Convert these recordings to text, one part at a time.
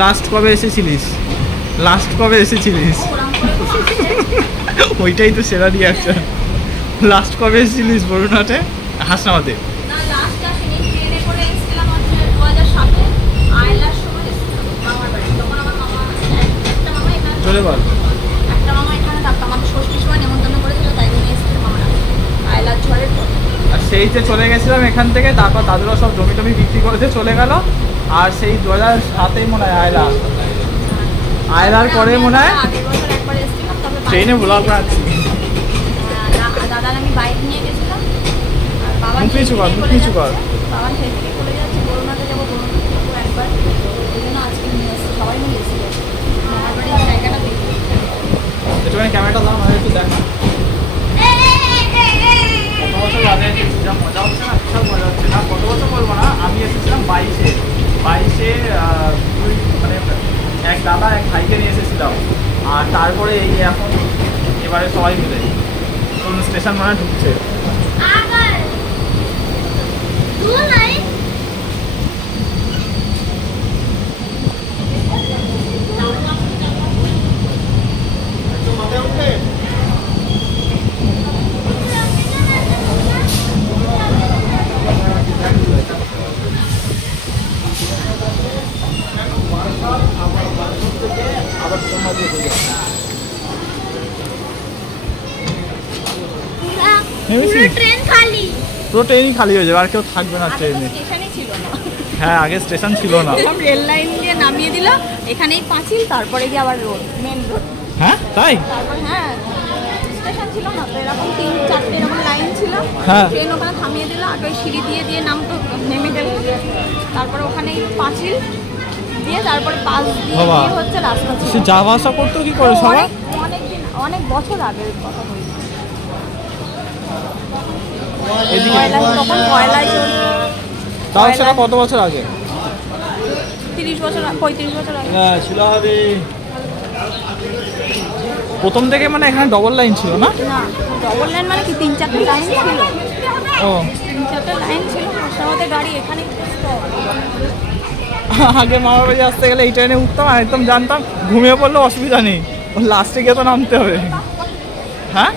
Last কবে এসেছিলিস? ওইটাই তো সেরা রিয়াকশন। লাস্ট কবে এসেছিলিস বরুণহাটে? হাসনাবাদে? চলে বল। আর সেইতে চলে গেছিলাম এখান থেকে, তারপর দাদুরা সব জমি টমি বিক্রি করে দিয়ে চলে গেল। আর সেই 2007-এই মনে হয় আয়লার পরে মনে হয় ট্রেনে ব্লগ বানাচ্ছি। মুখ নিচু কর। একটুখানি ক্যামেরাটা দাও, আমাদের একটু দেখা। কত বছর আগে যা মজা হচ্ছে না, বিশাল মজা হচ্ছে না। কত বছর বলবো না, আমি এসেছিলাম 22-এ মানে এক দাদা এক ভাইকে নিয়ে এসেছিলাম। আর তারপরে এই এখন এবারে সবাই মিলে কোন স্টেশন মনে ঢুকছে। পুরো ট্রেনই খালি হয়ে যাবে, আর কেউ থাকবে না ট্রেনে। হ্যাঁ, আগে স্টেশন ছিল না, রেল লাইন দিয়ে নামিয়ে দিল, এখানেই পাঁচিল, তারপরে গিয়ে আবার রোড, মেন রোড। হ্যাঁ তাই? হ্যাঁ, স্টেশন ছিল না তো, এরকম 3-4টে এরকম লাইন ছিল। ট্রেন ওখানে থামিয়ে দিল, আর ওই সিঁড়ি দিয়ে নামতো, নেমে গেল, তারপরে ওখানে পাঁচিল দিয়ে তারপরে পাশ দিয়ে হচ্ছে রাস্তা ছিল। যাওয়া আসা করতো কি করে সবাই? অনেক বছর আগের কথা বলছি। তাও সেটা কত বছর আগে? 30 বছর 35 বছর আগে ছিল হবে। প্রথম থেকে মানে এখানে ডবল লাইন ছিল না? না, ডবল লাইন মানে কি 3-4টে লাইন ছিল। ও, 3-4টে লাইন ছিল, হাসনাবাদের গাড়ি এখানেই স্টপ। আগে মামার বাড়ি আসতে গেলে এই ট্রেনে উঠতাম আর একদম জানতাম ঘুমিয়ে পড়লেও অসুবিধা নেই, লাস্টে গিয়ে তো নামতে হবে। হ্যাঁ,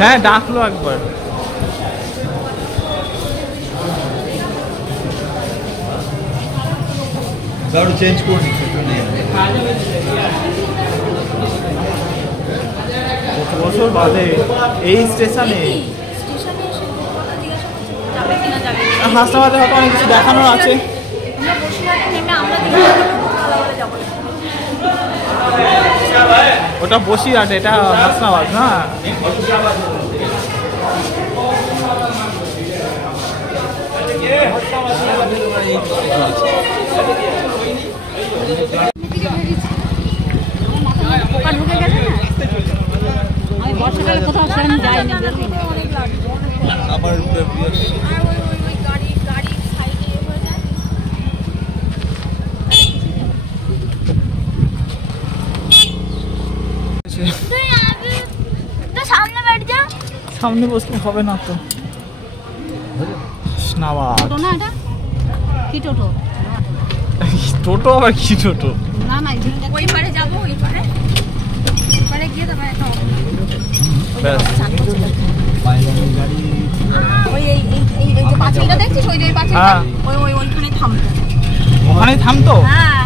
হ্যাঁ ডাকলো একবার। চেঞ্জ করে কত বছর বাদে এই স্টেশনে। হাসনাবাদে হয়তো অনেক কিছু দেখানোর আছে। ওটা বসিরহাট, এটা হাসনাবাদ না? আমি বর্ষাকালে কোথাও সেরকম যাই না, বেরোই না। আবার সামনে বসলে হবে না তো। টোটো না, এটা কি টোটো? টোটো আবার কি টোটো? না না, ওই পারে যাবো, ওই পারে গিয়ে তারপরে একটা ওই এই যে পাঁচিলটা দেখছিস, ওই যে পাঁচিলটা, ওইখানে থামতো। ওখানে থামতো? হ্যাঁ,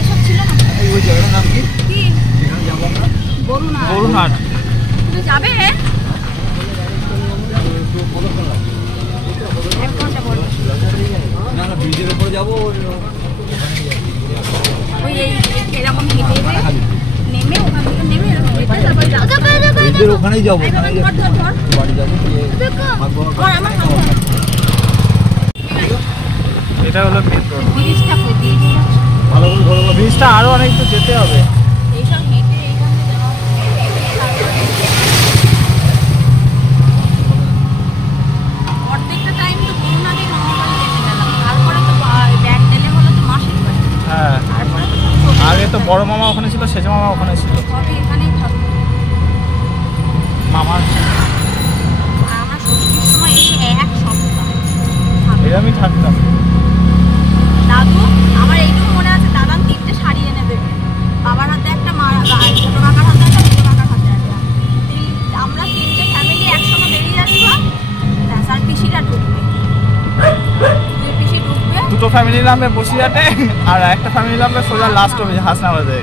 এসব ছিল না। ওই জায়গাটার নাম কি? বরুণহাট। তুমি যাবে? না না, ব্রিজের উপরে যাবো। ওই এরকম হেঁটে নেমে ওখান থেকে নেমে ব্রিজের ওখানেই যাবো, বাড়ি যাবো। এটা হলো মেট্রো। ব্রিজটা ভালো করে ধরবো, ব্রিজটা আরো অনেক তো যেতে হবে। এইসব হেঁটে এইখানে যাওয়া। অর্ধেকটা টাইম তো বরুণহাটে নর্মাল লেগে গেলাম, তারপরে তো ব্যাগ টেলে হলো তো মাসির বাড়ি। হ্যাঁ, তারপরে তো তো বড় মামা ওখানে ছিল, সেজ মামা ওখানে ছিল। সবই এখানেই থাকতো। মামার আর আমরা ষষ্ঠীর সময় এসে এক সপ্তাহ এরমই থাকতাম। দাদু আমার এইটুকু মনে আছে, দাদান 3টে শাড়ি এনে দেবে, বাবার হাতে একটা, ছোটো কাকার হাতে একটা, ছোটো কাকার হাতে একটা। আমরা 3টে ফ্যামিলি একসঙ্গে বেরিয়ে আসবো, ব্যাস, আর পিসিটা ঢুকবে, দুই পিসি ঢুকবে। দুটো ফ্যামিলি নামবে বসিরহাটে, আর একটা ফ্যামিলি নামবে সোজা লাস্ট অফিস হাসনাবাদে।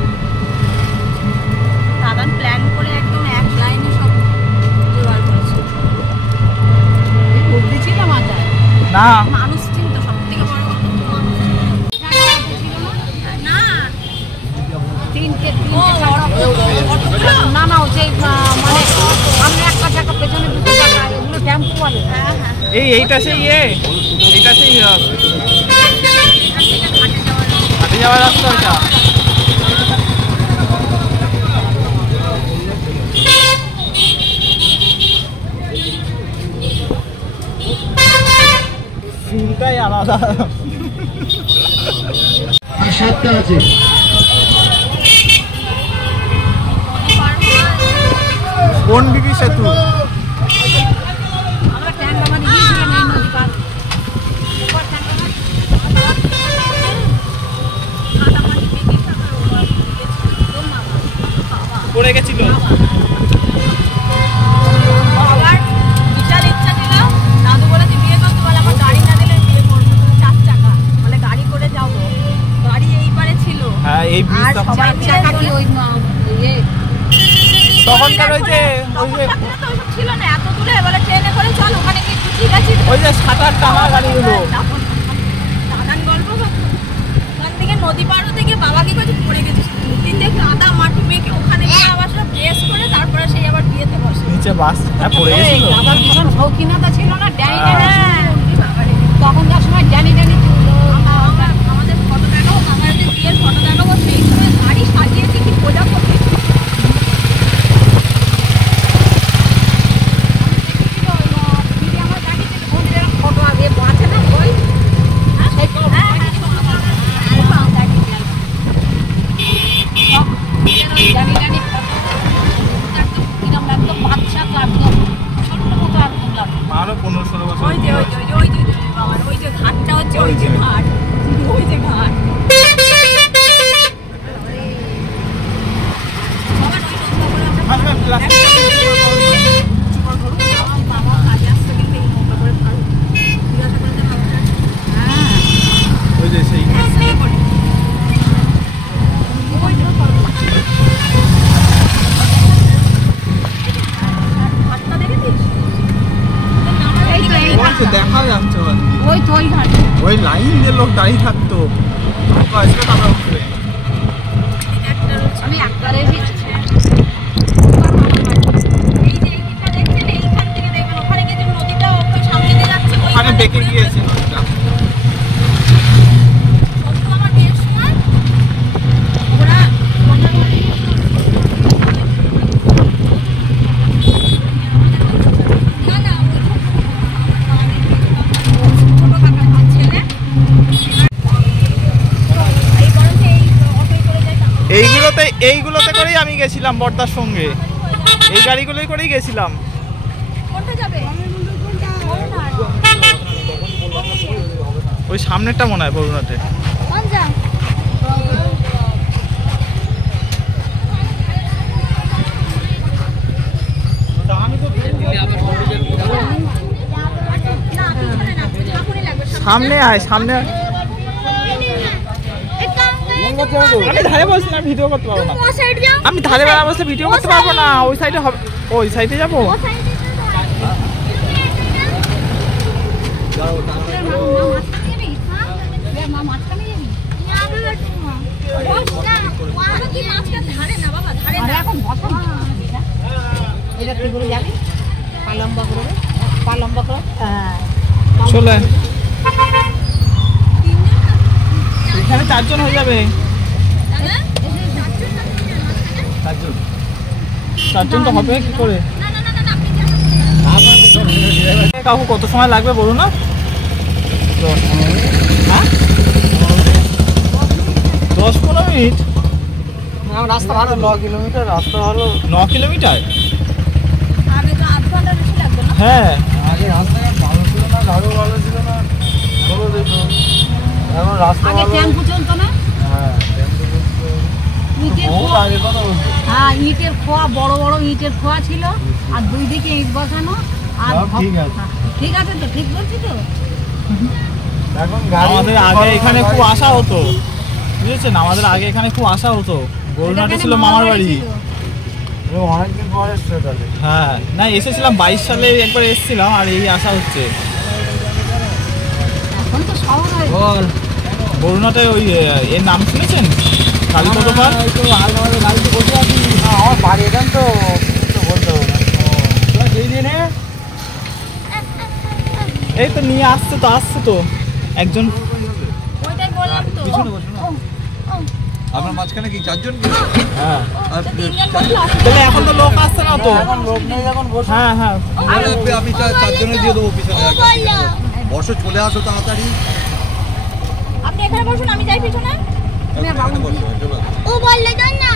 দাদান প্ল্যান করে একদম এক লাইনে সব জোগাড় করেছে। বুদ্ধি ছিল মাথায়, না মানুষ চিন্তা সব থেকে বড় কথা তো মানুষ। না 3টে না না সেই মানে সামনে একটা চাকা পেছনে দুটো চাকা, এগুলো টেম্পো বলে। হ্যাঁ হ্যাঁ, এইটা সেই এইটা সেই ঘাটে যাওয়ার হাটে যাওয়ার রাস্তা ওইটা। ফিলটাই আলাদা। আর 7টা আছে। কোন বিবি সেতু? আমরা ট্যাঙ্ক আমার গিয়েছিলাম এই নদী পার। পড়ে গেছিল। বাবার বিশাল ইচ্ছা ছিল, দাদু বলেছে বিয়ে করতে, বলে আমার গাড়ি না দিলে বিয়ে করবো না, 4 চাকা, বলে গাড়ি করে যাবো, গাড়ি এইবারে ছিল। হ্যাঁ এই আর ব্রিজ সবাই চাকা কি ওই ইয়ে তখনকার ওই যে তখনকার তো ওইসব ছিল না এত দূরে, বলে ট্রেনে করে চল, ওখানে কি ঠিক আছে, ওই যে সাঁতার টানা গাড়িগুলো। দাদান গল্প করতো। ওখান থেকে নদী পার হতে গিয়ে বাবা কি করছে, পড়ে গেছে, 2-3 দিন কাদা মাটি মেখে ওখানে গিয়ে আবার সব ড্রেস করে তারপরে সেই আবার বিয়েতে বসে। নিচে বাস পড়ে গেছিল। দাদা ভীষণ শৌখিনতা ছিল না, ড্যানি হ্যাঁ, ড্যানি তখনকার সময় ড্যানি ড্যানি আমাদের ফটো দেখাবো, আমাদের বিয়ের ফটো দেখাবো, সেই সময় গাড়ি সাজিয়েছে কি পোজা করতে। আমার গাড়ি থেকে ফটো আগে আছে না বই জানি জানি কিরম একদম বাচ্চা তো একদম ছোট্ট মতো একদম লাগে। আরো 15-16 বছর। ওই যে বাবার ওই যে ঘাটটা হচ্ছে, ওই যে ঘাট, ওই যে ঘাট। বাবার ওই নৌকা করে আমরা আমার বাবা কাজে আসতে কিন্তু এই নৌকা করে পার জিজ্ঞাসা করতে বাবাটা। হ্যাঁ, ওই যে সেই সেই করে ঘাটটা দেখেছিস? ওই তো দেখা যাচ্ছে ওখান দিয়ে। ওই তো ওই ঘাট ওই লাইন দিয়ে লোক দাঁড়িয়ে থাকতো। আসবে তারপর উঠবে। একটা রয়েছে। আমি একবারে এসেছি। এই যে এই দিকটা দেখছেন, এইখান থেকে দেখবেন ওখানে গিয়ে যে নদীটা ওখানে সামনে দিয়ে যাচ্ছে, ওখানে বেঁকে গিয়েছে নদীটা। ছোট্ট আমার বিয়ের সময় ওরা না না ছোট কাকার ছেলে এই বরঞ্চ এই অটোয় করে যায়। এইগুলোতে করেই আমি গেছিলাম বর্দার সঙ্গে। এই গাড়িগুলোই করেই গেছিলাম। কোনটা যাবে? ওই সামনেরটা মনে হয় বরুণাতে। কোন যা? না পিছনে না, ঝাঁকুনি লাগবে। সামনে আয়, সামনে আয়। আমি ধারে বসে না, ভিডিও করতে পারবো না। ও সাইড যাও। আমি ধারে বেলা বসে ভিডিও করতে পারবো না। ওই সাইডে হবে, ওই সাইডে যাবো। ও সাইডে মা মাঝখানে যাবি? ধারে না বাবা, ধারে আরে না। এখন বসা না। এটা কি করে যাবি? পা লম্বা করে পা লম্বা করে চলে এখানে 4 জন হয়ে যাবে। দাদা 4 জন তো হবে কি করে? না না না না আপনি যান। কাকু কত সময় লাগবে বলুন না? 10-15 মিনিট। রাস্তা ভালো, 9 কিলোমিটার রাস্তা ভালো। 9 কিলোমিটার? আগে তো আধ ঘন্টা বেশি লাগবে না? হ্যাঁ, আগে রাস্তাঘাট ভালো ছিল না, গাড়িও ভালো ছিল না, ভালো যেত। এখন রাস্তা আগে ভালো। টেম্পু চলতো না? হ্যাঁ, টেম্পো চলতো। ইটের বহুত খোয়া, আগে কথা বলছি। হ্যাঁ ইটের খোয়া, বড় বড় ইটের খোয়া ছিল, আর দুই দিকে ইট বসানো। আর সব ঠিক আছে। ঠিক আছে তো, ঠিক বলছি তো। এখন গাড়ি আমাদের আগে এখানে খুব আসা হতো, বুঝেছেন? আমাদের আগে এখানে খুব আসা হতো। গরুনাটা ছিল মামার বাড়ি। ছিল। অনেকদিন পরে এসছে তাহলে। হ্যাঁ, না এসেছিলাম 22 সালে একবার এসেছিলাম, আর এই আসা হচ্ছে। এখন তো শহর হয়ে গেছে। বল। গরুনাটায় ওই এর নাম শুনেছেন? কালীপদ পাল। এই তো আলমারি গাড়িতে বসে আছি। আমার বাড়ি এখান তো কিছু বলতে হবে না। তোরা সেই দিনে এই তো নিয়ে আসছে তো একজন। ওইটাই বললাম তো। পিছনে বসো না। আপনার মাঝখানে কি 4 জন কি? হ্যাঁ, আর তো তিনজন বসলে তাহলে এখন তো লোক আসছে না তো। এখন লোক নেই, এখন বসো। হ্যাঁ হ্যাঁ, আমি 4 জনের দিয়ে দেবো পিছনে। বসো, চলে আসো তাড়াতাড়ি। আপনি এখানে বসুন, আমি যাই পিছনে। এখানে বসো, চলো। ও বললে যান না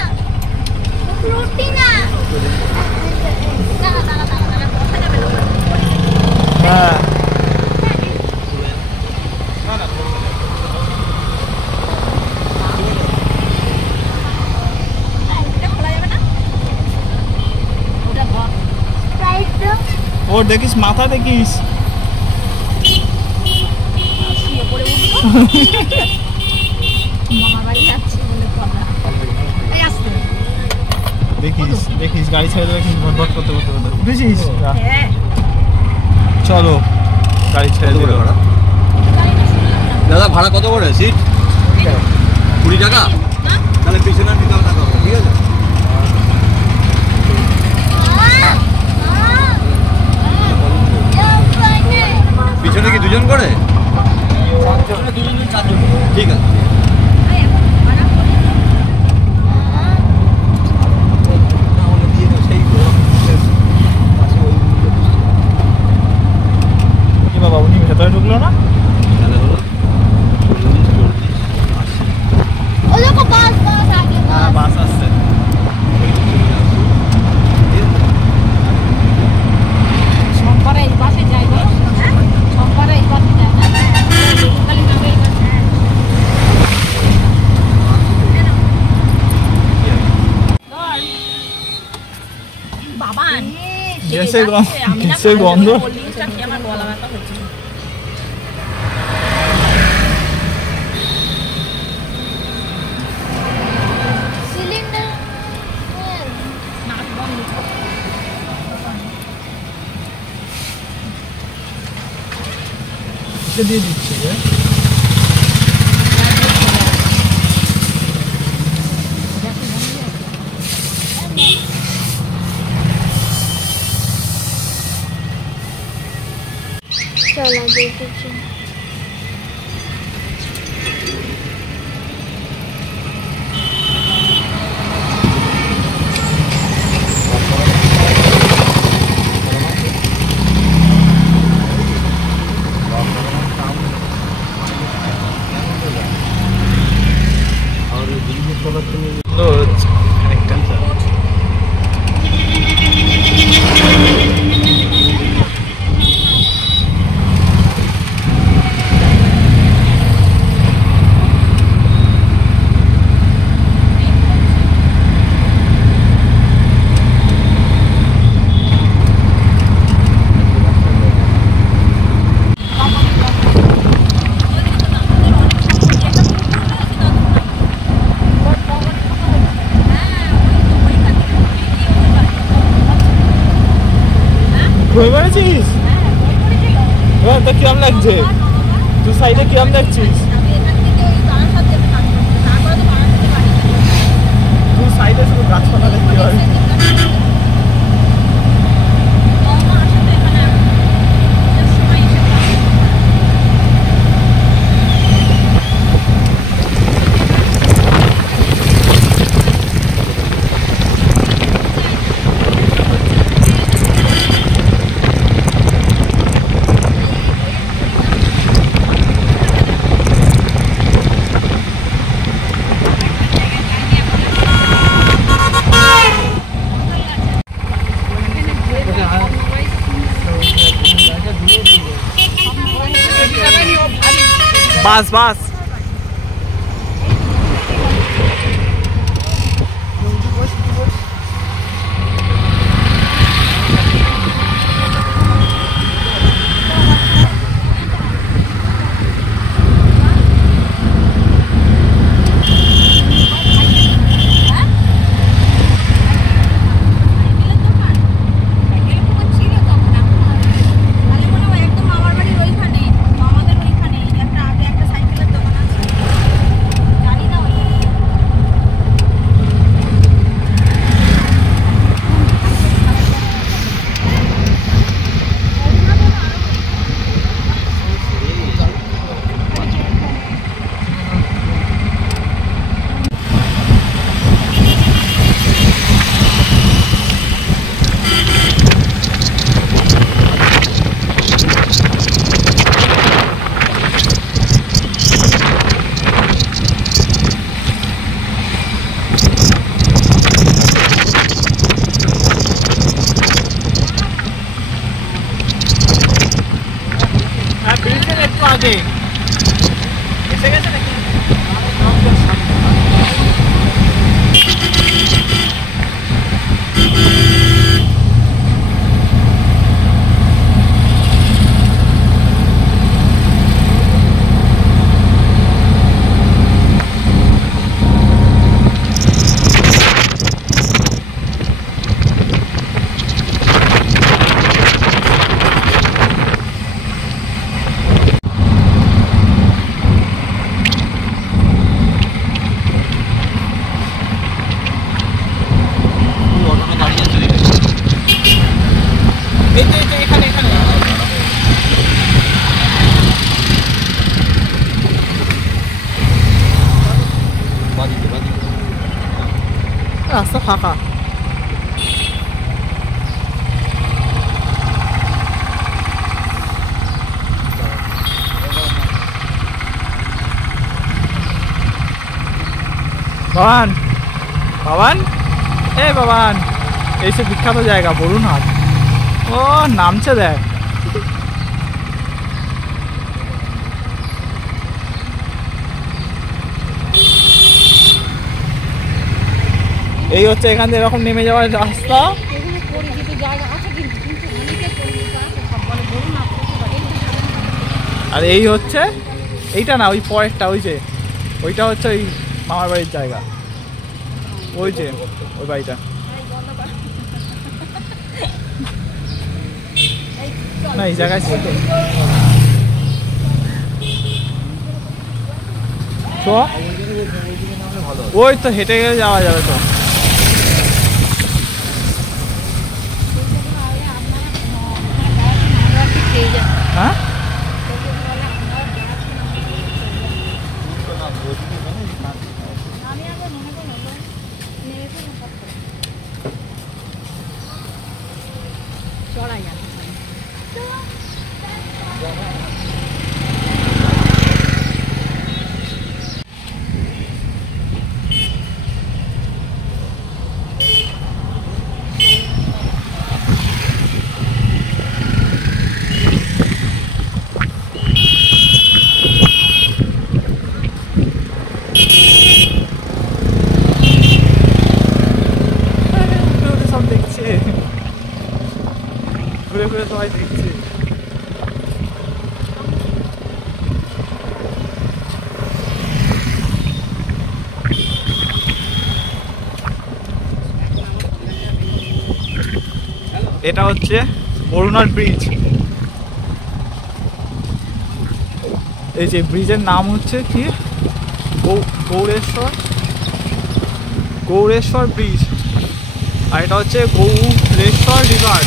রুটি না দাঁড়া দাঁড়া দাঁড়া দাঁড়া বসা যাবে না। হ্যাঁ এটা খোলা যাবে না? ওটা ঘর। ওর দেখিস, মাথা দেখিস। শুয়ে পড়ে উঠবো। মামার বাড়ি যাচ্ছি বলে কথা। এই আসতে। দেখিস গাড়ি ছেড়ে দেবে কিন্তু ভটভট করতে বুঝেছিস? হ্যাঁ চলো গাড়ি ছেড়ে কত করে দেবে। ভাড়া? দাদা ভাড়া কত করে সিট? 20 টাকা? তাহলে পিছনে নিতে হবে টাকা, ঠিক আছে? পিছনে কি 2 জন করে? 4 জন। 4 জন। ঠিক আছে। কি বাবা, উনি ভেতরে ঢুকলো না? হ্যাঁ, বাস আসছে। সোমবারে এই বাসে যাই বলো। সোমবারে এই বাসে যাই। খালি নামে এই বাসে। বাবান গ্যাসের গন্ধ। আমার গলা ব্যথা হচ্ছে। দিয়ে দিচ্ছি রে। চলা দেখেছি ঘুরে বেড়াচ্ছিস? এবার তো কিরম লাগছে? তুই সাইডে কিরম দেখছিস? আমি এখান থেকে ওই বারাসাত যেতে কাজ করবো, তারপরে তো বারাসাতে বাড়ি যাবো। তুই সাইডে শুধু গাছপালা দেখতে পারবি। বাবা আসে তো এখানে এর সময় এসে পড়ে। বাস বাস এসে গেছে নাকি? রাস্তা ফাঁকা। বাবান বাবান এ বাবান এইসব বিখ্যাত জায়গা বলুন হাট। ও নামছে দেখ। এই হচ্ছে এখান থেকে এরকম নেমে যাওয়ার রাস্তা। আর এই হচ্ছে এইটা না, ওই পরেরটা, ওই যে ওইটা হচ্ছে ওই মামার বাড়ির জায়গা, ওই যে ওই বাড়িটা। না এই জায়গায় ছিল তো, ওই তো হেঁটে গেলে যাওয়া যাবে তো। হ্যাঁ সবাই দেখছে। এটা হচ্ছে বরুণার ব্রিজ। এই যে ব্রিজের নাম হচ্ছে কি গৌরেশ্বর ব্রিজ, আর এটা হচ্ছে গৌরেশ্বর রিভার।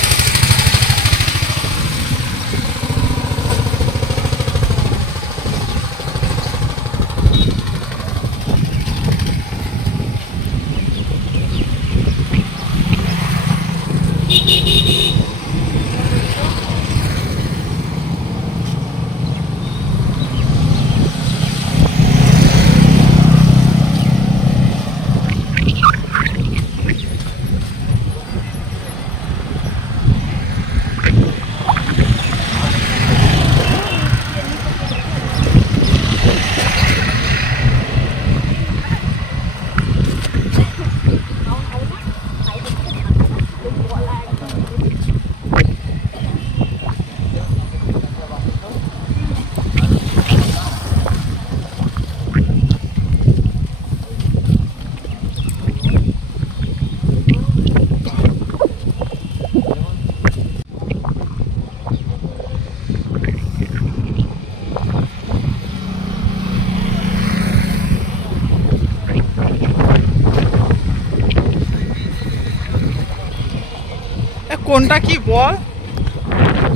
কোনটা কি বল,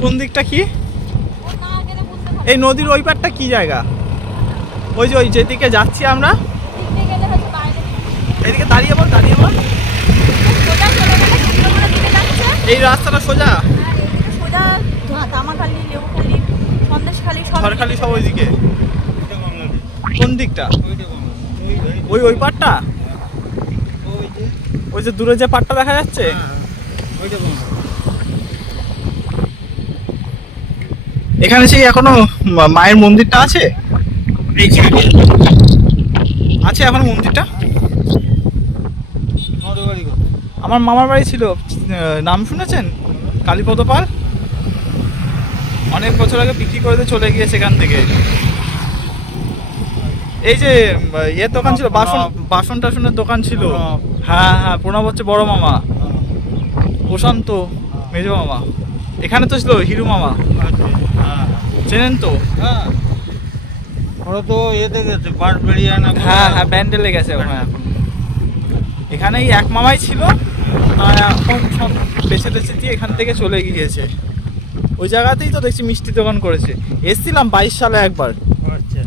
কোন দিকটা কি? এই নদীর ওই পারটা কি জায়গা? ওই যে ওই যেদিকে যাচ্ছি আমরা, এদিকে দাঁড়িয়ে বল, দাঁড়িয়ে বল। এই রাস্তাটা সোজা, সোজা দামাখালি, লেবুখালি, সন্দেশখালি, ঝড়খালি সব ওইদিকে। কোন দিকটা? ওই ওই পারটা, ওই যে দূরে যে পাটটা দেখা যাচ্ছে। এখানে সেই এখনো মায়ের মন্দিরটা আছে, আছে এখনো মন্দিরটা। আমার মামার বাড়ি ছিল, নাম শুনেছেন? কালীপদ পাল, অনেক বছর আগে বিক্রি করে দিয়ে চলে গিয়ে সেখান থেকে। এই যে ইয়ের দোকান ছিল, বাসন টাসনের দোকান ছিল। হ্যাঁ হ্যাঁ, প্রণব হচ্ছে বড় মামা, প্রশান্ত মেজ মামা। এখানে তো ছিল হিরু মামা, চেনেন তো? ওরা তো এতে গেছে বাঁশবেড়িয়া না? হ্যাঁ হ্যাঁ, ব্যান্ডেলে গেছে ওখানে এখন। এখানেই এক মামাই ছিল, এখন সব বেছে টেছে দিয়ে এখান থেকে চলে গিয়েছে। ওই জায়গাতেই তো দেখছি মিষ্টি দোকান করেছে। এসছিলাম 22 সালে একবার। আচ্ছা,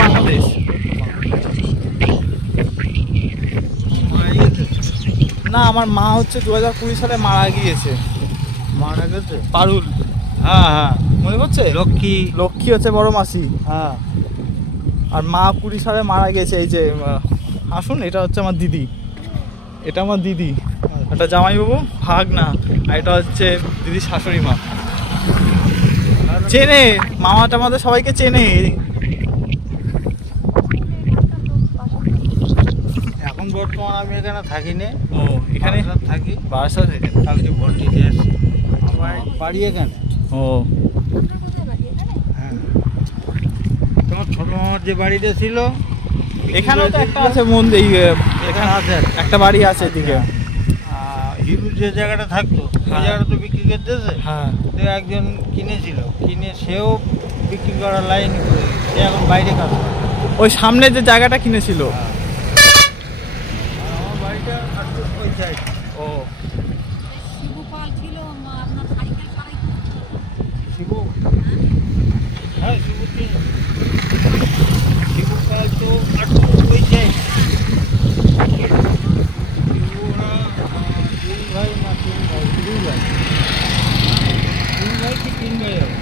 বাংলাদেশ। না, আমার মা হচ্ছে 2020 সালে মারা গিয়েছে। মারা গেছে পারুল, হ্যাঁ হ্যাঁ, মনে পড়ছে? লক্ষ্মী হচ্ছে বড় মাসি। হ্যাঁ, আর মা 20 সালে মারা গেছে। এই যে আসুন, এটা হচ্ছে আমার দিদি, এটা আমার দিদি, এটা জামাইবাবু ভাগ না, আর এটা হচ্ছে দিদির শাশুড়ি মা। চেনে মামাটা, আমাদের সবাইকে চেনে। এখন বর্তমান আমি এখানে থাকি না। ও, এখানে থাকি বারাসা থেকে। কালকে ভর্তি দিয়ে আসছি। বাড়ি এখানে। ও হ্যাঁ, তোমার ছোট মামার যে বাড়িটা ছিল এখানেও তো একটা আছে মন্দির, এখানে আছে একটা বাড়ি আছে এদিকে। হিরু যে জায়গাটা থাকতো ওই জায়গাটা তো বিক্রি করতেছে। হ্যাঁ, তো একজন কিনেছিল, কিনে সেও বিক্রি করার লাইন করে সে এখন বাইরে কাজ করে। ওই সামনে যে জায়গাটা কিনেছিল। আমার বাড়িটা ওই সাইড। ও, শিবু পাল ছিল আপনার সাইকেল চালাই। শিবু, হ্যাঁ শিবু পাল তো ওই সাইড। শিবু ওরা দুই ভাই না তিন ভাই? দুই ভাই কি তিন ভাই হবে?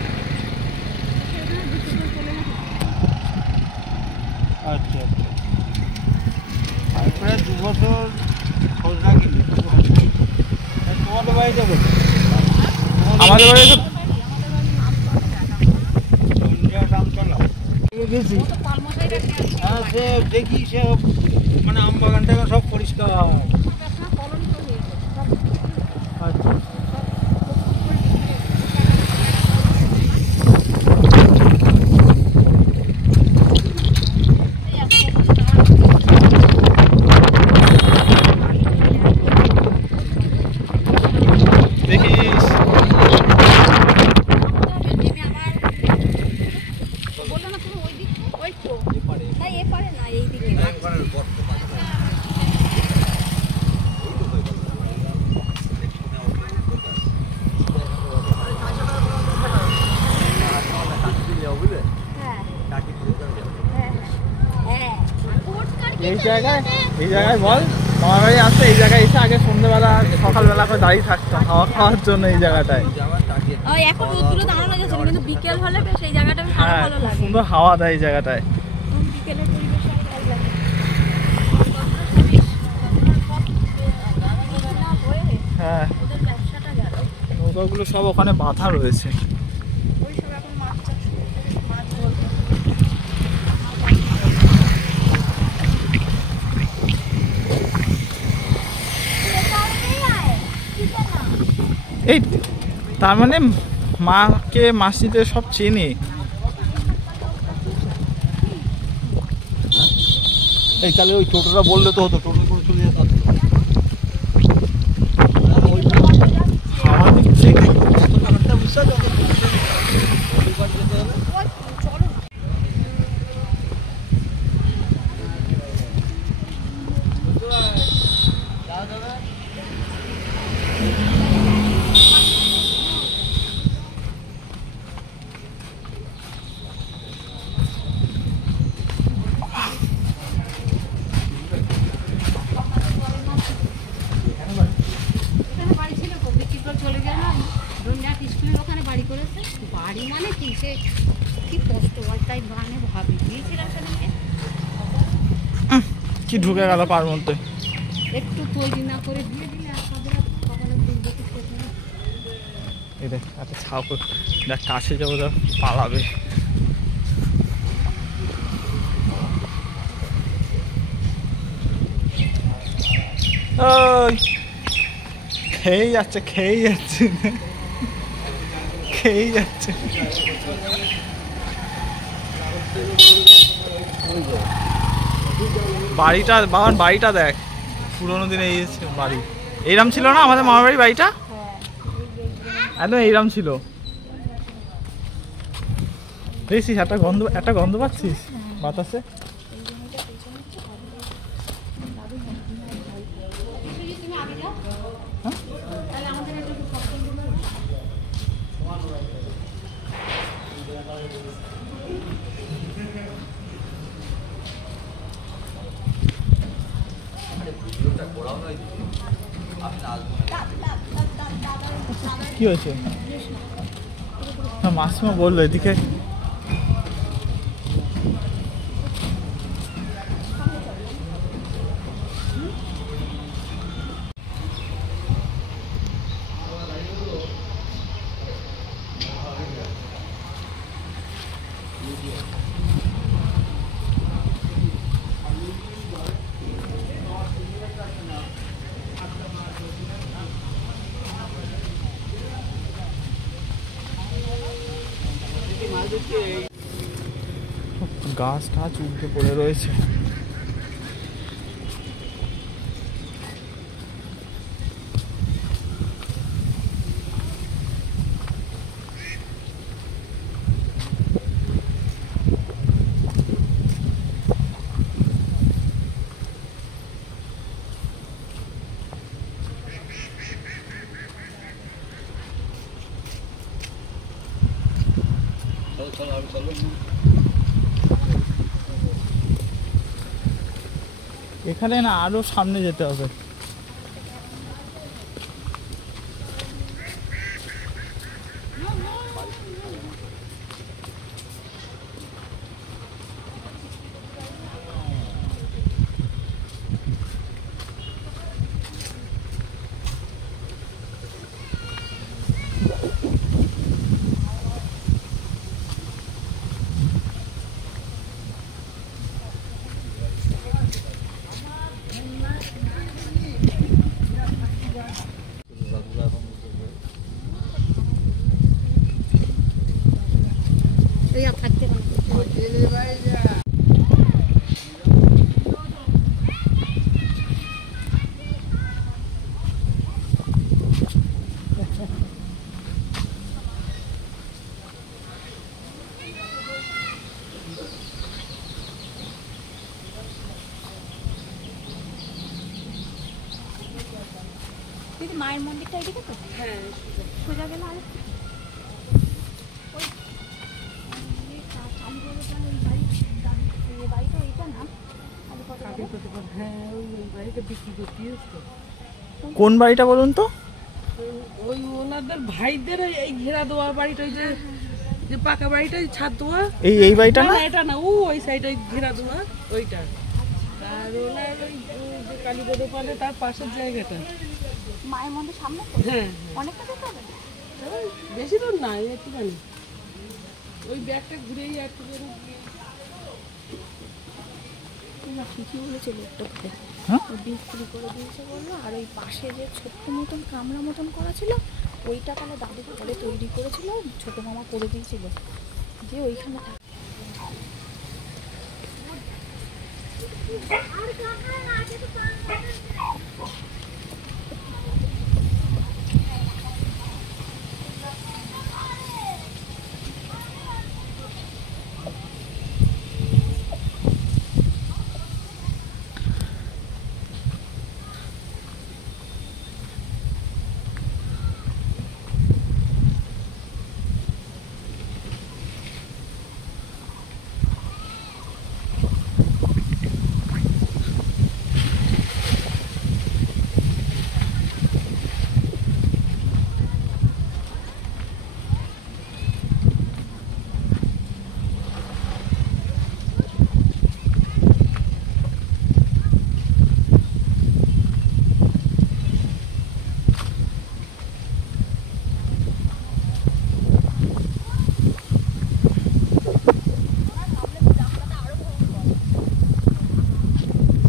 আচ্ছা, আর প্রায় 2 বছর খোঁজ রাখিনি। তোমাদের বাড়িটা কোথায়? আমাদের বাড়ি তো রামতলা গেছি। হ্যাঁ, সে দেখি সে মানে আম বাগানটা সব পরিষ্কার। আচ্ছা, দেখিস। বললো না তুমি ওই দিক, ওই তো না, এ পারে না, এই দিকে। এই জায়গায় বল, আমার বাড়ি আসতে এই জায়গায় এসে আগে সন্ধ্যেবেলা সকালবেলা করে দাঁড়িয়ে থাকতাম হাওয়া খাওয়ার জন্য এই জায়গাটায়। এখন রোদ্দুরে দাঁড়ানো যাচ্ছে না, কিন্তু বিকেল হলে বেশ এই জায়গাটা বেশ আরো হ্যাঁ, ভালো খুব লাগে। সুন্দর হাওয়া দেয় এই জায়গাটায়। বিকেলের পরিবেশ আরো ভালো লাগে। হ্যাঁ, ওদের ব্যবসাটা গেল, নৌকাগুলো সব ওখানে বাঁধা রয়েছে। ওই সব এখন মাছ চাষ করতে, মাছ ধরবে। এই তার মানে মাকে মাসিতে সব চেনে। এই তাহলে ওই টোটোটা বললে তো হতো, টোটো করে চলে যেত। হাওয়া দিচ্ছে। সে কি কষ্ট হয় তাই গানে ভাবি দিয়েছিলাম সেদিনকে কি ঢুকে গেল পার মধ্যে। একটু তৈরি না করে দিয়ে দিলে আর সবাই কপালে ফুল দেখে খেতে না। এই দেখ একটা ছাপ দেখ কাছে যাবো দেখ পালাবে। ওই খেয়েই যাচ্ছে খেয়েই যাচ্ছে খেয়েই যাচ্ছে। বাড়িটা বাবার বাড়িটা দেখ পুরোনো দিনে এই বাড়ি এইরাম ছিল না আমাদের মামার বাড়ির বাড়িটা একদম এইরাম ছিল। দেখছিস একটা গন্ধ পাচ্ছিস বাতাসে। কি হয়েছে মাসিমা বললো এদিকে গাছ টাছ উল্টে পড়ে রয়েছে। এখানে না আরো সামনে যেতে হবে। থাকতে মায়ের মন্দিরটা এদিকে তো হ্যাঁ সোজা গেলে আর কোন বাড়িটা বলুন তো? ওই ওনাদের ভাইদের এই ঘেরা দেওয়া বাড়িটা, ওই যে পাকা বাড়িটা ছাদ দেওয়া, এই বাড়িটা না, এটা না, ওই সাইডে ঘেরা দেওয়া ওইটা। আর ওনার ওই যে কালীপদ পালে তার পাশের জায়গাটা মায়ের মন্দির সামনে তো হ্যাঁ অনেকটা যেতে হবে, বেশি দূর না, একটুখানি ওই ব্যাগটা ঘুরেই একটু ঠিকই বলেছে লোকটাকে বিক্রি করে দিয়েছে বললো। আর ওই পাশে যে ছোট্ট মতন কামরা মতন করা ছিল ওইটা তাহলে দাদু পরে তৈরি করেছিল, ছোট মামা করে দিয়েছিল, যে ওইখানে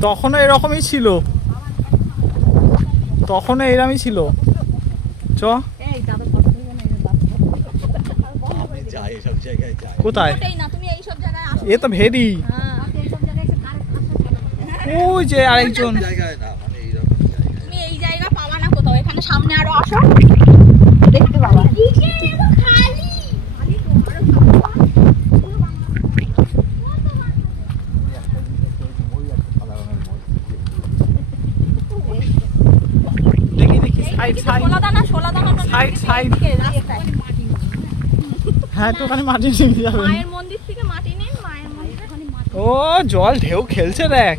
তখনও এরকমই ছিল, তখনও এরকমই ছিল। চ কোথায়? এ তো ভেরি, ওই যে আরেকজন। তুমি এই জায়গা পাবা না কোথাও, এখানে সামনে আরো আসো দেখতে পাবা। হ্যাঁ তো ওখানে মাটি নিয়ে যাবে। মায়ের মন্দির থেকে মাটি নিন, মায়ের মন্দিরে ও জল ঢেউ খেলছে দেখ।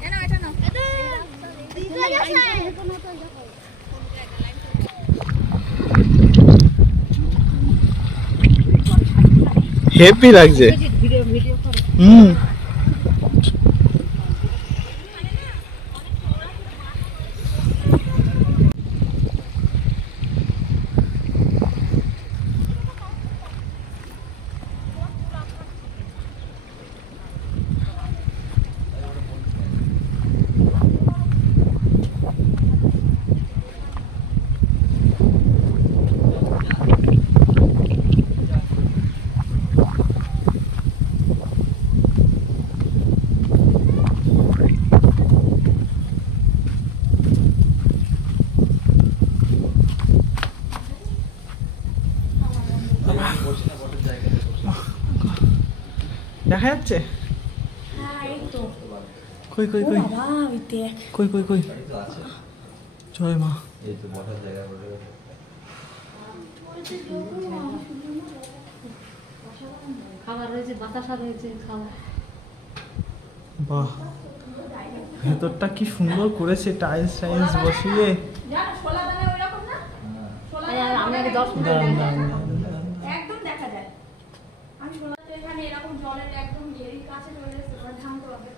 হেভি লাগছে। দেখা যাচ্ছে? কই কই কই কই কই কই জয় মা। খাবার রয়েছে, বাতাসা রয়েছে, খাবার। বাহ, ভেতরটা কি সুন্দর করেছে, টাইলস টাইলস বসিয়ে। আমি আগে 10 মিনিট একদম দেখা যায়। আমি এখানে এরকম জলের একদম ঘেরির কাছে চলে এসেছে, ধামতে হবে।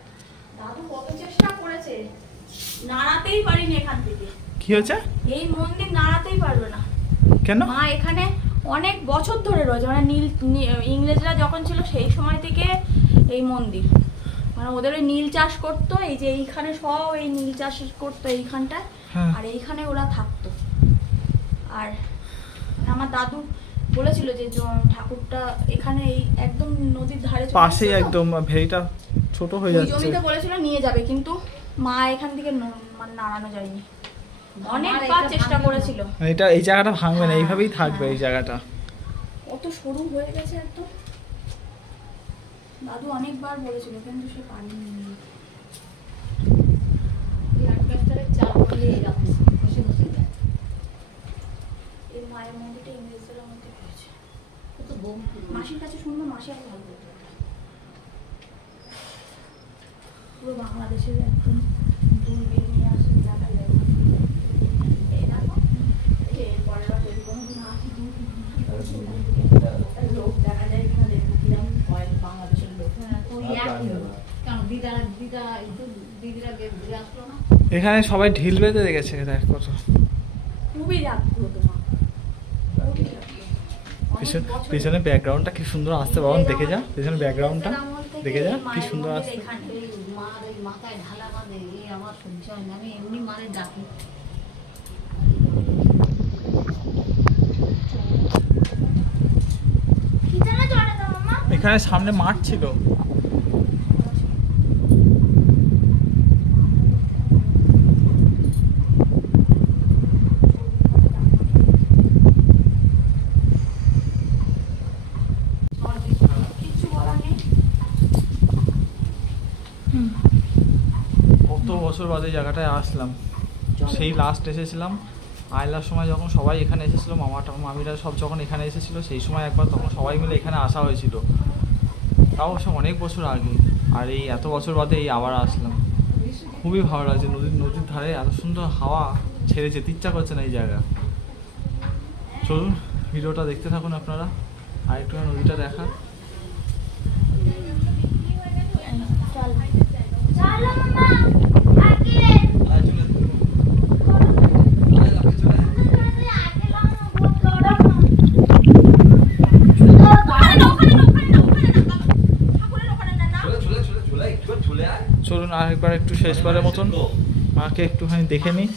দাদু কত চেষ্টা করেছে, নাড়াতেই পারিনি এখান থেকে। কি হয়েছে? এই মন্দির নাড়াতেই পারবে না। কেন? মা এখানে অনেক বছর ধরে রয়েছে, মানে ইংরেজরা যখন ছিল সেই সময় থেকে এই মন্দির, মানে ওদের ওই নীল চাষ করতো, এই যে এইখানে সব এই নীল চাষ করতো এইখানটায়, আর এইখানে ওরা থাকতো। আর আমার দাদু বলেছিল যে ঠাকুরটা এখানে এই একদম নদীর ধারে পাশেই, একদম ভেরিটা ছোট হয়ে যাচ্ছে। জমিতে বলেছিল নিয়ে যাবে, কিন্তু মা এখান থেকে নাড়ানো যায়নি, অনেকবার চেষ্টা করেছিল। এটা এই জায়গাটা ভাঙবে না, এইভাবেই থাকবে এই জায়গাটা। কত সরু হয়ে গেছে একদম। দাদু অনেকবার বলেছিল কিন্তু সে পারেনি। এই মায়ের মন্দিরটা ইংরেজদের মধ্যে হয়েছে। মাসির কাছে শুনবো, মাসি আর ভালো বলতে পারে। পুরো বাংলাদেশের একদম দূরবীন নিয়ে আসে জায়গা যায়। এই দেখো, এরপরে যদি কোনোদিন আসি লোক দেখা যায় কিনা দেখুন, কিরকম হয় বাংলাদেশের লোক। এখানে সবাই ঢিল বেঁধে রেখেছে, দেখ কত। খুবই জাগ্রত মা, পিছনে ব্যাকগ্রাউন্ডটা কি সুন্দর আসছে বাবা, দেখে যা পিছনে ব্যাকগ্রাউন্ডটা, দেখে যা কি সুন্দর আসছে। মাথায় ঢালা বাঁধে, আমার সহ্য হয় না, আমি এমনি মারে ডাকি। এখানে সামনে মাঠ ছিল, কত বছর বাদে জায়গাটায় আসলাম। সেই লাস্ট এসেছিলাম আইলার সময়, যখন সবাই এখানে এসেছিলো, মামিরা সব যখন এখানে এসেছিলো সেই সময় একবার, তখন সবাই মিলে এখানে আসা হয়েছিল, তাও অবশ্য অনেক বছর আগে। আর এই এত বছর বাদে এই আবার আসলাম, খুবই ভালো লাগছে। নদীর ধারে এত সুন্দর হাওয়া, ছেড়ে যেতে ইচ্ছা করছে না এই জায়গা। চলুন ভিডিওটা দেখতে থাকুন আপনারা, আর একটু নদীটা দেখা। চলুন আর একবার এবার একটু শেষবারের মতন মাকে একটুখানি দেখে নিই।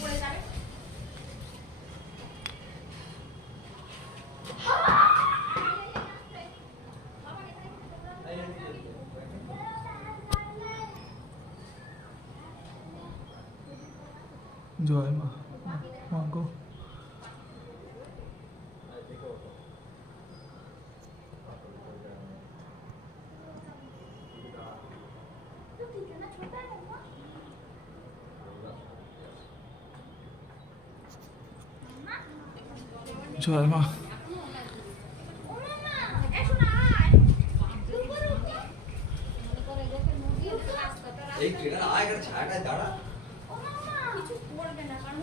জয় মা, মা গো। জয় মা। এই ট্রেনার আয় করে ছায়াটা দাঁড়া। কিছু করবে না কারণ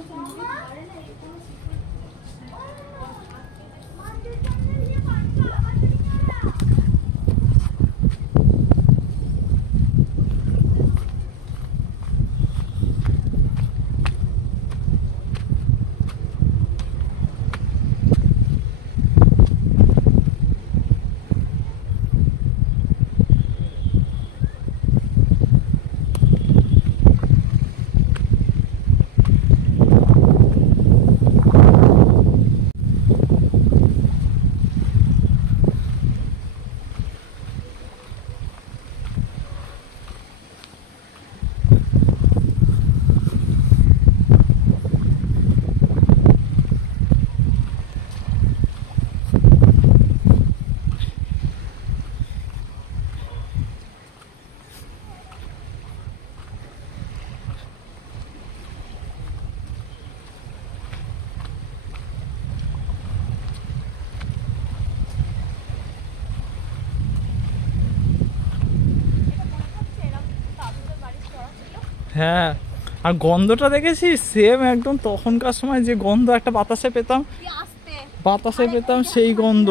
হ্যাঁ, আর গন্ধটা দেখেছিস সেম একদম তখনকার সময় যে গন্ধ একটা বাতাসে পেতাম, সেই গন্ধ।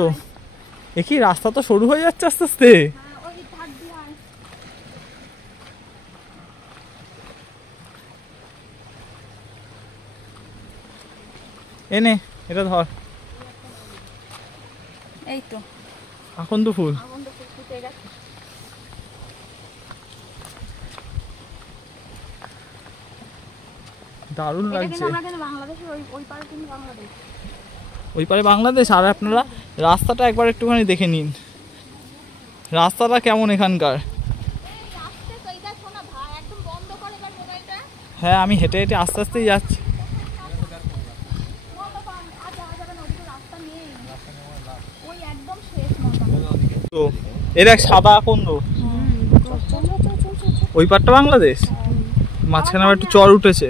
এ কি রাস্তা তো শুরু হয়ে যাচ্ছে আস্তে আস্তে। এনে এটা ধর, এই তো আকন্দ ফুল। দারুণ লাগছে। ওই পারে বাংলাদেশ। আর আপনারা রাস্তাটা একবার একটুখানি দেখে নিন, রাস্তাটা কেমন এখানকার। হ্যাঁ, আমি হেঁটে হেঁটে আস্তে আস্তেই যাচ্ছি। তো এর এক সাদা আকন্দ, ওই পারটা বাংলাদেশ, মাঝখানে আবার একটু চর উঠেছে।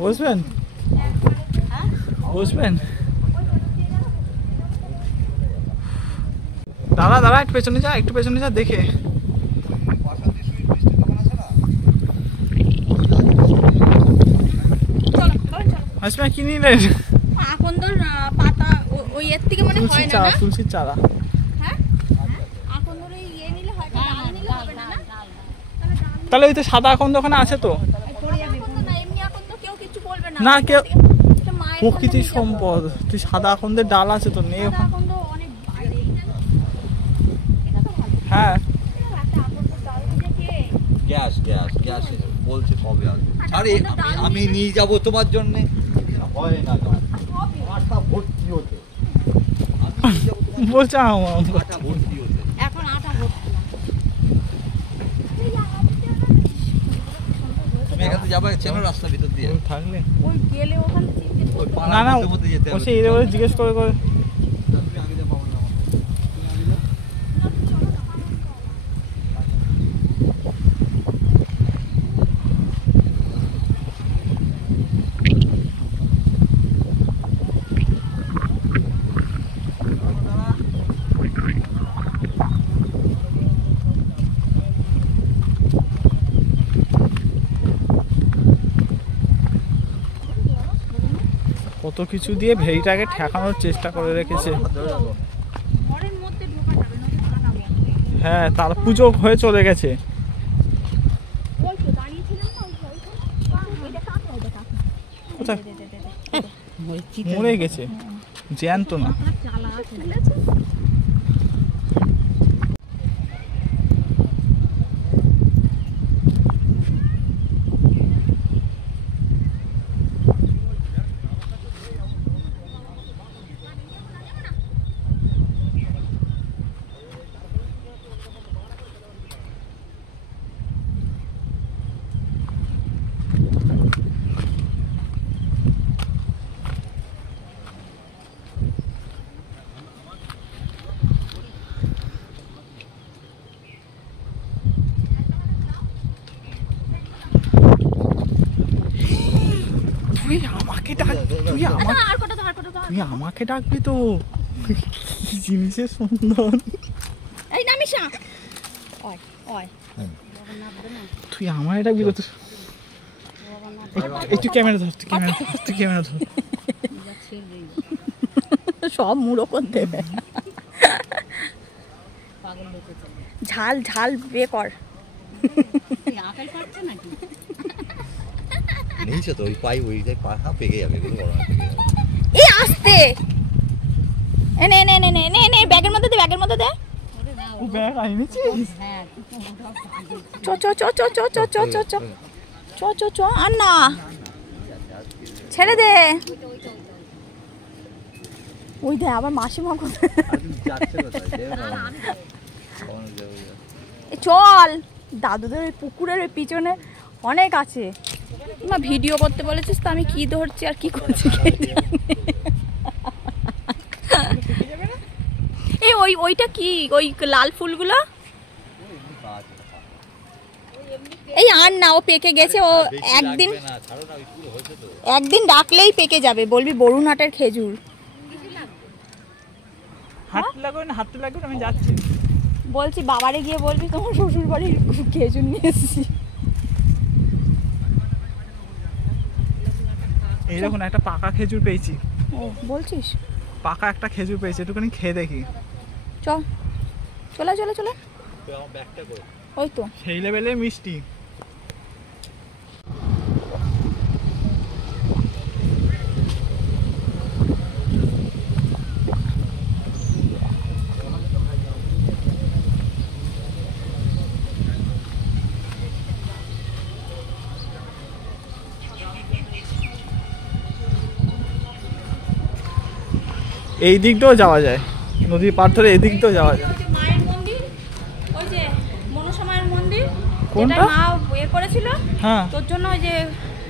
বসবেন বসবেন দাদা দাদা একটু পেছনে যা দেখে আসবে কি নিলেন আকন্দর পাতা ওই এর থেকে মনে হয় না না তুলসীর চারা হ্যাঁ আকন্দর এই ইয়ে নিলে হয় না ডাল নিলে হবে না না তাহলে ওই তো সাদা আকন্দ ওখানে আছে তো আকন্দ না এমনি আকন্দ কেউ কিছু বলবে না না কেউ এটা মায়ের প্রকৃতির সম্পদ তুই সাদা আকন্দের ডাল আছে তো নেই ওখানে আকন্দ অনেক বাইরে এটা তো ভালো হ্যাঁ একটা আকন্দ ডাল দিয়ে গ্যাস বলছে কবে আসবে আরে আমি নিয়ে যাব তোমার জন্য হয় না আটা ভর্তি হতে আমি নিয়ে যাব বলছে আটা ভর্তি হতে এখন আটা ভর্তি তুমি এখান থেকে যাবে চেনো রাস্তা ভিতর দিয়ে থাকলে ওই গেলে ওখানে চিনতে ওই না না পাড়ার মধ্যে যেতে ও হবে সে এর বলে জিজ্ঞেস করে তুমি আগে যা পাবো না কত কিছু দিয়ে ভেড়িটাকে ঠেকানোর চেষ্টা করে রেখেছে ঘরের মধ্যে ঢোকা যাবে না আটা বন্ধ হ্যাঁ তার পুজো হয়ে চলে গেছে ওই তো দাঁড়িয়েছিলাম না ওই এটা কাকে ওটা কাকে কোথায় মরে গেছে জ্যান্ত না চালা আছে তুই আমাকে ডাকবি তো কি জিনিসের সুন্দর এই নামিসা ওই ওই তুই আমায় ডাকবি তো একটু ক্যামেরা ধর সব মুড়ো করে দেবে ঝাল ঝাল বে কর নিচে তো ওই পাই ওইটাই পাখা পেকে যাবে কোনো বড় না পেকে যাবে এই আস্তে নে নে নে নে নে নে ব্যাগের মধ্যে দে ও ব্যাগ আনিছিস চ চ চ চ চ চ চ চ চ চ চ চ আর না ছেড়ে দে ওই দে আবার মাসিমা কোথায় যাচ্ছে কোথায় দেব না চল দাদুদের ওই পুকুরের ওই পিছনে অনেক আছে মা ভিডিও করতে বলেছিস তো আমি কি ধরছি আর কি করছি এই ওইটা কি ওই লাল ফুলগুলো এই আর না ও পেকে গেছে ও একদিন ডাকলেই পেকে যাবে বলবি বরুণহাটের খেজুর হাতে লাগবে আমি যাচ্ছি বলছি বাবারে গিয়ে বলবি তোমার শ্বশুর বাড়ির খেজুর নিয়ে এসেছি এই দেখুন একটা পাকা খেজুর পেয়েছি ও বলছিস পাকা একটা খেজুর পেয়েছি একটুখানি খেয়ে দেখি চলে ওই তো সেই লেভেলে মিষ্টি এই দিকটাও যাওয়া যায় নদীর পার ধরে এই দিকটাও যাওয়া যায় মায়ের মন্দির ওই যে মনসা মায়ের মন্দির কোনটা? মা এ করেছিল হ্যাঁ তোর জন্য ওই যে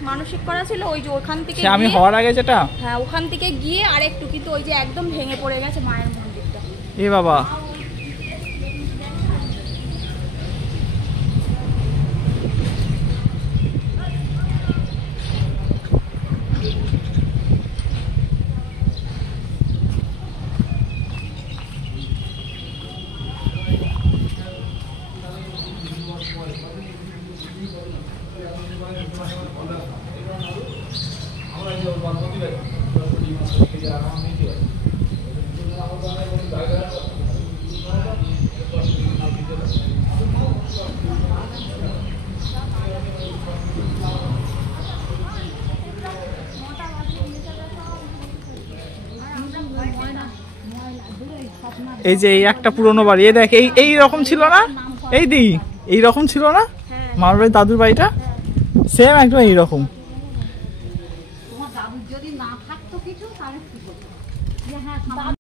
মানসিক করা ছিল ওই যে ওখান থেকে সে আমি গিয়ে- হওয়ার আগে যেটা হ্যাঁ ওখান থেকে গিয়ে আরেকটু কিন্তু ওই যে একদম ভেঙে পড়ে গেছে মায়ের মন্দিরটা এ বাবা এই যে এই একটা পুরনো বাড়ি, এই দেখ এই রকম ছিল না, এই রকম ছিল না মামার বাড়ি দাদুর বাড়িটা, সেম একদম এইরকম।